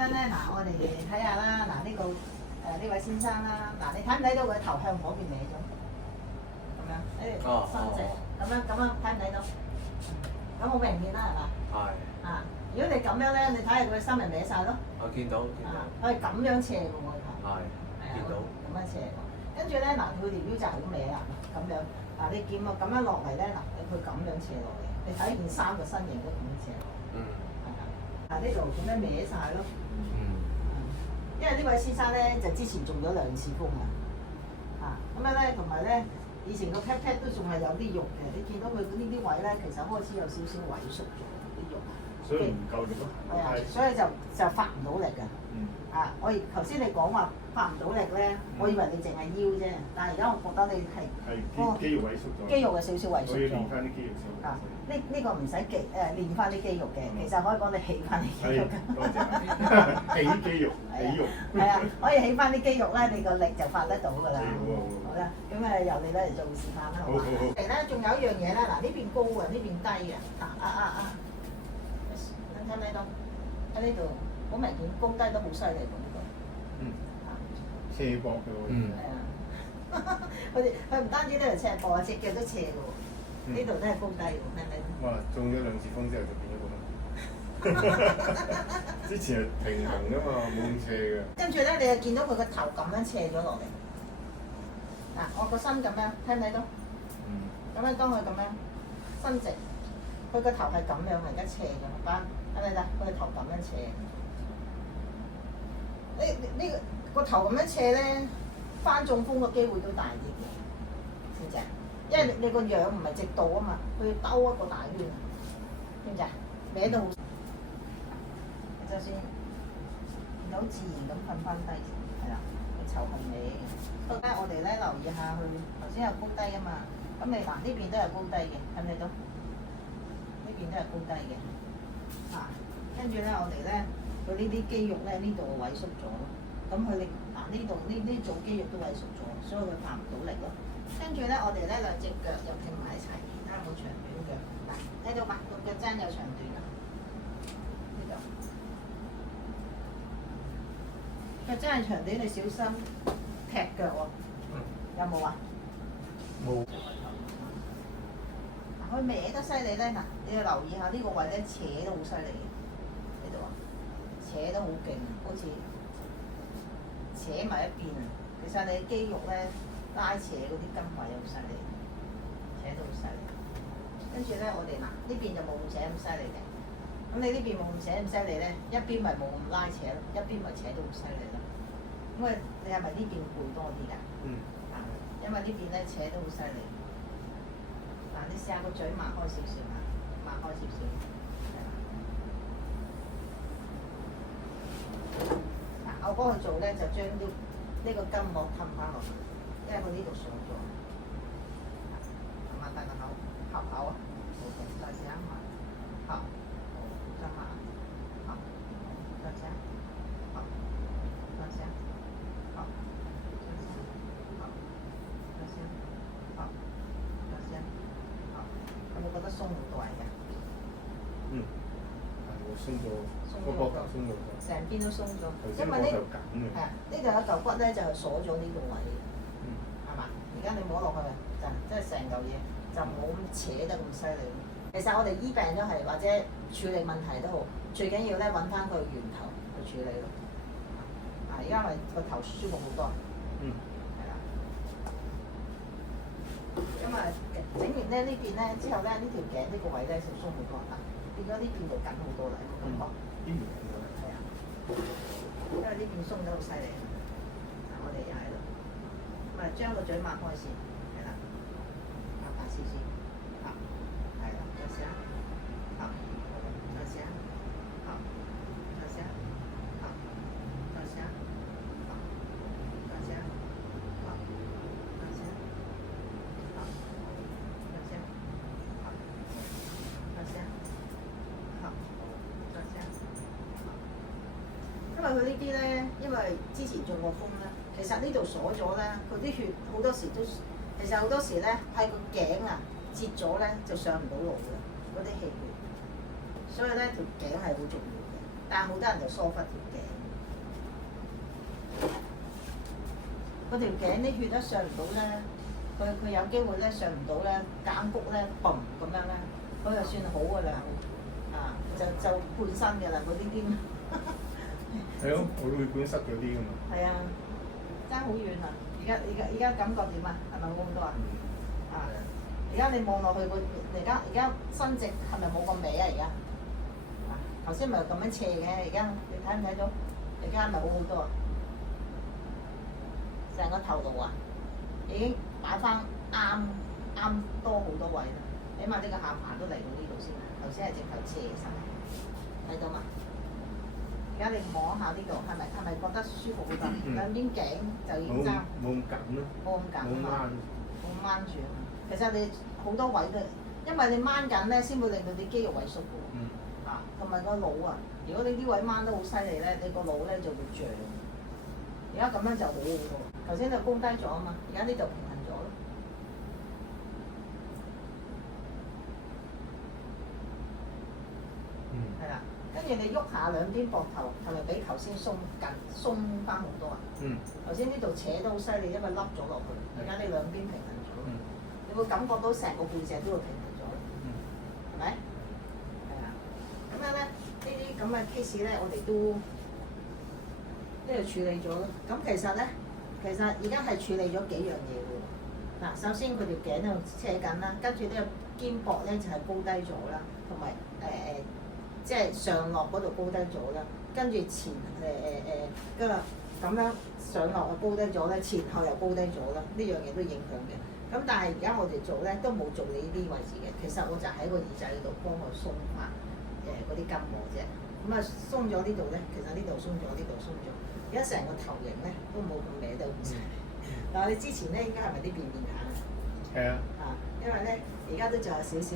樣咧，嗱，我哋睇下啦，嗱呢個呢位先生啦，嗱你睇唔睇到佢頭向嗰邊歪咗？咁樣，伸直，咁樣睇唔睇到？咁好明顯啦，係嘛？係。啊，如果你咁樣咧，你睇下佢嘅心咪歪晒咯。我見到。佢係咁樣斜嘅喎，頭。係。見到。咁樣斜喎，跟住咧嗱，佢條腰就好歪啦，咁樣。嗱你見我咁樣落嚟咧，嗱佢咁樣斜落嚟，你睇件衫個身形都咁樣斜落嚟。嗱呢度咁樣歪晒咯。因為呢位先生咧就之前中咗2次風啊，咁樣咧同埋咧以前個 pat pat 都仲係有啲肉嘅，你見到佢呢啲位咧其實開始有少少萎縮咗啲肉，所以唔夠力咯。係啊，所以就發唔到力㗎。啊，我頭先你講話發唔到力咧，我以為你淨係腰啫，但係而家我覺得你係肌肉萎縮咗，肌肉有少少萎縮咗。我要練翻啲肌肉先。啊，呢個唔使練翻啲肌肉嘅，其實可以幫你起翻啲肌肉㗎。多謝。起肌肉，起肉。係啊，可以起翻啲肌肉咧，你個力就發得到㗎啦。好啦，咁由你咧嚟做示範啦，好嘛？嚟咧，仲有一樣嘢咧，嗱呢邊高嘅，呢邊低嘅。睇唔睇到？喺呢度好明顯，高低都好犀利喎呢個。斜膊嘅喎。係啊。佢唔單止呢度斜膊啊，隻腳都斜嘅喎。呢度都係高低喎，明唔明？哇！中咗2次風之後就變咗咁樣。之前係平衡㗎嘛，冇咁斜嘅。跟住咧，你就見到佢個頭咁樣斜咗落嚟。嗱，我個身咁樣，睇唔睇到？咁樣當佢咁樣伸直，佢個頭係咁樣，而家斜咗翻，係咪啦？佢個頭咁樣斜。呢個頭咁樣斜咧，翻中風嘅機會都大啲嘅，知唔知啊？因為你個樣唔係直道啊嘛，佢要兜一個大圈，知唔知啊？歪到好，就算見到自然咁瞓翻低，係啦，個頭係歪嘅。不過咧，我哋咧留意下佢頭先有高低啊嘛，咁你嗱呢邊都有高低嘅，睇唔睇到？呢邊都有高低嘅，跟住咧我哋咧佢呢啲肌肉咧呢度萎縮咗，咁佢哋嗱呢度呢組肌肉都萎縮咗，所以佢發唔到力咯。跟住咧我哋咧兩隻腳又拼埋一齊，睇下有冇長短腳，嗱睇到嘛？個腳踭有長短啊，呢度腳踭係長短，你小心踢腳喎。有冇啊？冇。佢歪得犀利咧，嗱，你要留意下呢個位咧，扯得好犀利嘅，呢度啊，扯得好勁，好似扯埋一邊啊。其實你嘅肌肉咧拉扯嗰啲筋位好犀利，扯得好犀利。跟住咧，我哋嗱呢邊就冇咁扯咁犀利嘅。咁你呢邊冇咁扯咁犀利咧，一邊咪冇咁拉扯咯，一邊咪扯得好犀利咯。咁你係咪呢邊攰多啲㗎？因為呢邊咧扯得好犀利。嗱，你試下個嘴擘開少少啊，擘開少少，係啦。嗱，我幫佢做咧，就將呢個筋膜氹翻落去，因為佢呢度上咗。擘大個口，合口啊，好嘅，再試下擘，合，再擘，合，再試下，合，再試下，合，再試下，合，再試下，合，再試下。有冇覺得鬆好多㗎？我鬆咗，個膊頭鬆咗，成邊都鬆咗。因為呢係啊，呢度有嚿骨咧就係鎖咗呢個位，係嘛？而家你摸落去就即係成嚿嘢就冇咁扯得咁犀利。其實我哋醫病都係或者處理問題都好，最緊要咧揾翻佢源頭去處理咯。而家咪個頭舒服好多。係啦。因為整完咧呢邊咧之後咧，呢條頸呢個位咧就鬆好多啦，變咗呢邊就緊好多啦，感覺。係啊，因為呢邊鬆得好犀利。嗱，我哋又喺度，咁啊將個嘴擘開先，係啦，擘大少少，係啦，再試下，再試下，再試下，再試下，再試下，因為佢呢啲咧，因為之前中過風咧，其實呢度鎖咗咧，佢啲血好多時都，其實好多時咧係個頸啊折咗咧就上唔到路嘅嗰啲氣血，所以咧條頸係好重要嘅。但係好多人就疏忽條頸，嗰條頸啲血咧上唔到咧，佢有機會咧上唔到咧，減谷咧嘣咁樣咧，佢就算好㗎啦，啊就半身㗎啦嗰啲啲。係咯，我會管塞咗啲㗎嘛。係啊，爭好遠啊！而家感覺點啊？係咪冇咁多啊？啊！而家你望落去而家伸直係咪冇咁歪啊？而家啊，頭先咪咁樣斜嘅，而家你睇唔睇到？而家係咪好好多啊？成個頭顱啊，已經擺翻啱多好多位啦，起碼呢個下巴都嚟到呢度先。頭先係直頭斜晒，睇到嘛？而家你摸下呢度，係咪覺得舒服好多？兩邊頸就已經爭，冇咁緊咯，冇咁緊啊嘛，冇冇掹住啊嘛。其實你好多位都，因為你掹緊咧，先會令到啲肌肉萎縮嘅喎。啊，同埋個腦啊，如果你啲位掹得好犀利咧，你個腦咧就會脹。而家咁樣就好好多。頭先就高低咗啊嘛，而家呢度平衡咗咯。係啦，跟住你喐下兩邊膊頭，係咪比頭先鬆翻好多啊？頭先呢度扯得好犀利，因為凹咗落去。而家你兩邊平衡咗，你會感覺到成個背脊都會平衡咗，係咪？係啊，咁樣咧，呢啲咁嘅 case 咧，我哋都處理咗咯。咁其實而家係處理咗幾樣嘢喎。嗱，首先佢條頸喺度扯緊啦，跟住呢個肩膊咧就係高低咗啦，同埋即係上落嗰度高低咗啦，跟住前跟住咁樣上落又高低咗咧，前後又高低咗啦，呢樣嘢都影響嘅。咁但係而家我哋做咧都冇做你呢啲位置嘅，其實我就喺個耳仔度幫佢鬆翻嗰啲筋膜啫。咁啊鬆咗呢度咧，其實呢度鬆咗，呢度鬆咗，而家成個頭型咧都冇咁歪得好犀利。但係你之前咧應該係咪啲便便眼啊？係啊。啊，因為咧而家都仲有少少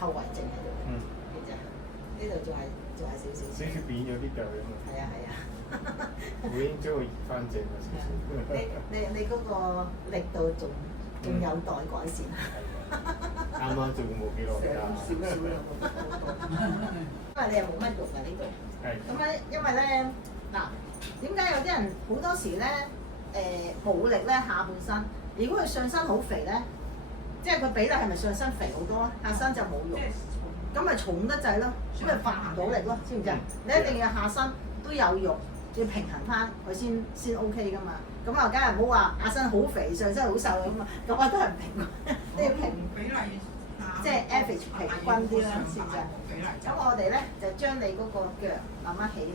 後遺症喺度嘅，其實呢度仲係少少。少少扁咗啲腳啊嘛。係啊。我已經將佢移翻正啦，少少。你嗰個力度仲有待改善。啱啱做冇幾耐㗎。少少啦，因為你又冇乜肉啊呢度。係。咁咧，因為咧嗱，點解有啲人好多時咧冇力咧下半身？如果佢上身好肥咧，即係佢比例係咪上身肥好多啊？下身就冇肉，咁咪重得滯咯，咁咪發唔到力咯，知唔知啊？你一定要下身都有肉，要平衡翻佢先 OK 噶嘛。咁啊，梗係唔好話下身好肥，上身好瘦咁啊，咁啊都係唔平均，都要平比例，即係 average 平均啲啦，先至。咁我哋咧就將你嗰個腳慢慢起咗。